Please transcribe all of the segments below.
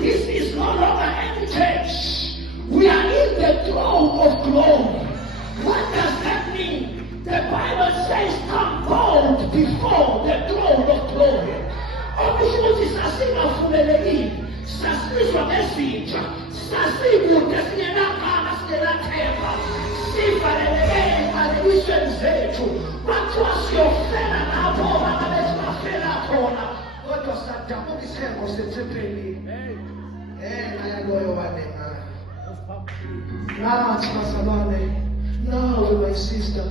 this is no longer any church. We are in the throne of glory. What does that mean? The Bible says, come bold before the throne of glory. Okushuti sasingafulelekile, sasizwa ngezinja, sasikude singenagama singenathemba, sivaleleke ezimisweni zethu, kwathiwa siyofela lapho ababethu bafela khona, kodwa sadabuka isengo sethempelini. Nayaloyo wanena. Nathi bazalwane, nawe my sister,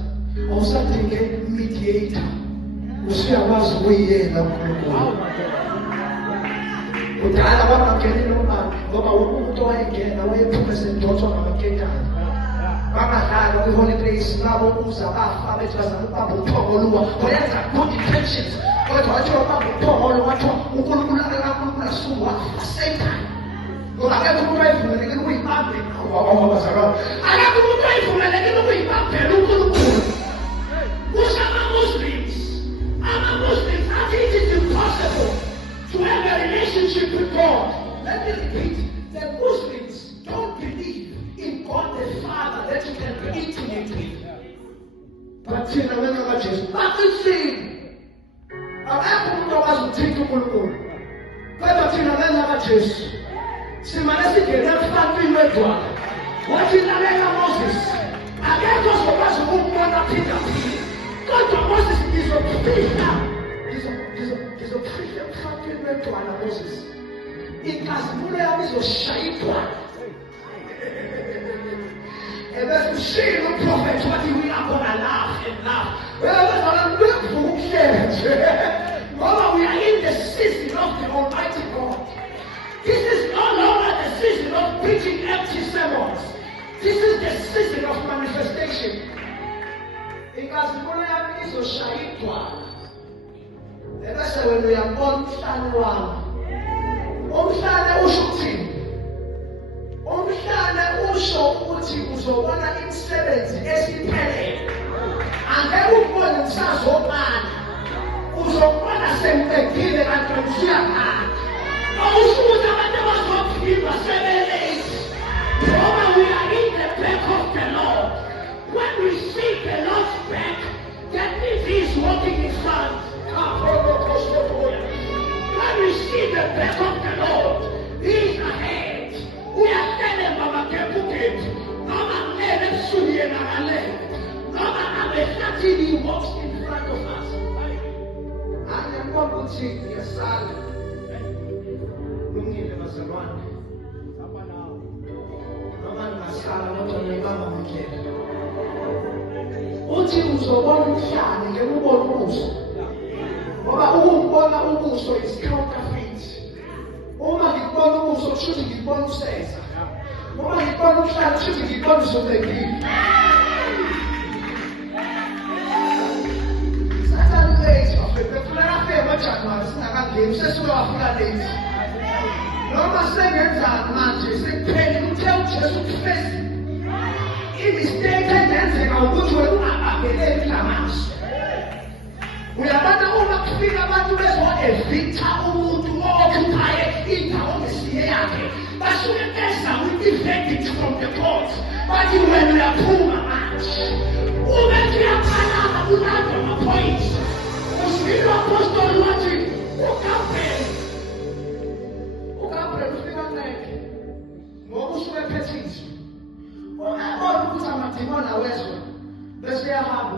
awusadinge mediator. Usiyakwazi ukuyiyela uNkulunkulu. Kudala bangangeni nomama ngoba wonke umuntu owayengena wayephuma sendothwa ngamankengane. Bangadlala kwi-holy place labo uza bafa bethi bazama ukubamba uthongo luwa wayenza good intentions kodwa wathi wabamba uthongo luwa wathiwa uNkulunkulu akaNkulunkulu asuku wafa same time. Ngoba akekho umuntu wayevulelekile ukuyibambela abazalwane. Akekho umuntu wayevulelekile ukuyibambela uNkulunkulu. Kusama Muslims. Muslims, I think it is impossible to have a relationship with God. Let me repeat, the Muslims don't believe in God the Father that you can be intimate with. But in the name of Jesus, that's the thing. I'm asking you to take to Kulukulu. But in the name of Jesus, Simanesi can have family with God. What in the name of Moses? I can't just go back to one of Peter. God to Moses is a prisoner. He's a prisoner family with God Moses. In Kazimule is a shaper. And then to see the prophet, what we are gonna laugh and laugh. Well, who cares? Mama, we are in the season of the Almighty God. This is no longer the season of preaching empty sermons. This is the season of manifestation. Ikazimule is a shaper. And that's when we are born stand one. Umhlane usho uthini? Umhlane usho ukuthi uzobona imisebenzi esiphelele. Angeke ubone msazobana. Uzobona sempekile kanti usiyakhala. Awusho ukuthi abantu abazophila sebelele. Ngoba we are in the back of the Lord. When we see the Lord's back, that means He is walking in front. When we see the back of the Lord, He is ahead. We are telling Mama Kepuket, Mama Nele Suye Nagale, Mama Abesati, He walks in front of us. I am not putting your son. Looking at us around. Mama Nasala, not only Mama Mikel. Uthi uzobona umhlane ngekubona ubuso. Ngoba ukubona ubuso is counterfeit. Uma ngibona ubuso kusho ngibona useza. Uma ngibona umhlane kusho ngibona usozekile. Sathane wethu befuna afema January singakangeni sesiyafika late. Noma sengenzani manje sekuphele uthe uJesu Kristu. Imistake engenzeka ukuthi wena ungabambeleli lamazwi. Uyabona uma kufika abantu bezo-evicta umuntu okhuphaye indawo ngesiye yakhe basuke beza with i-verdict from the court bathi wena uyaphuma manje. Uma kuyaphalama kunabo ama-points usile apostoli wathi uGabriel ufika ngeke ngoba usuke ephethe izwi. Ungabona ukuthi amadimoni awezwa bese yahamba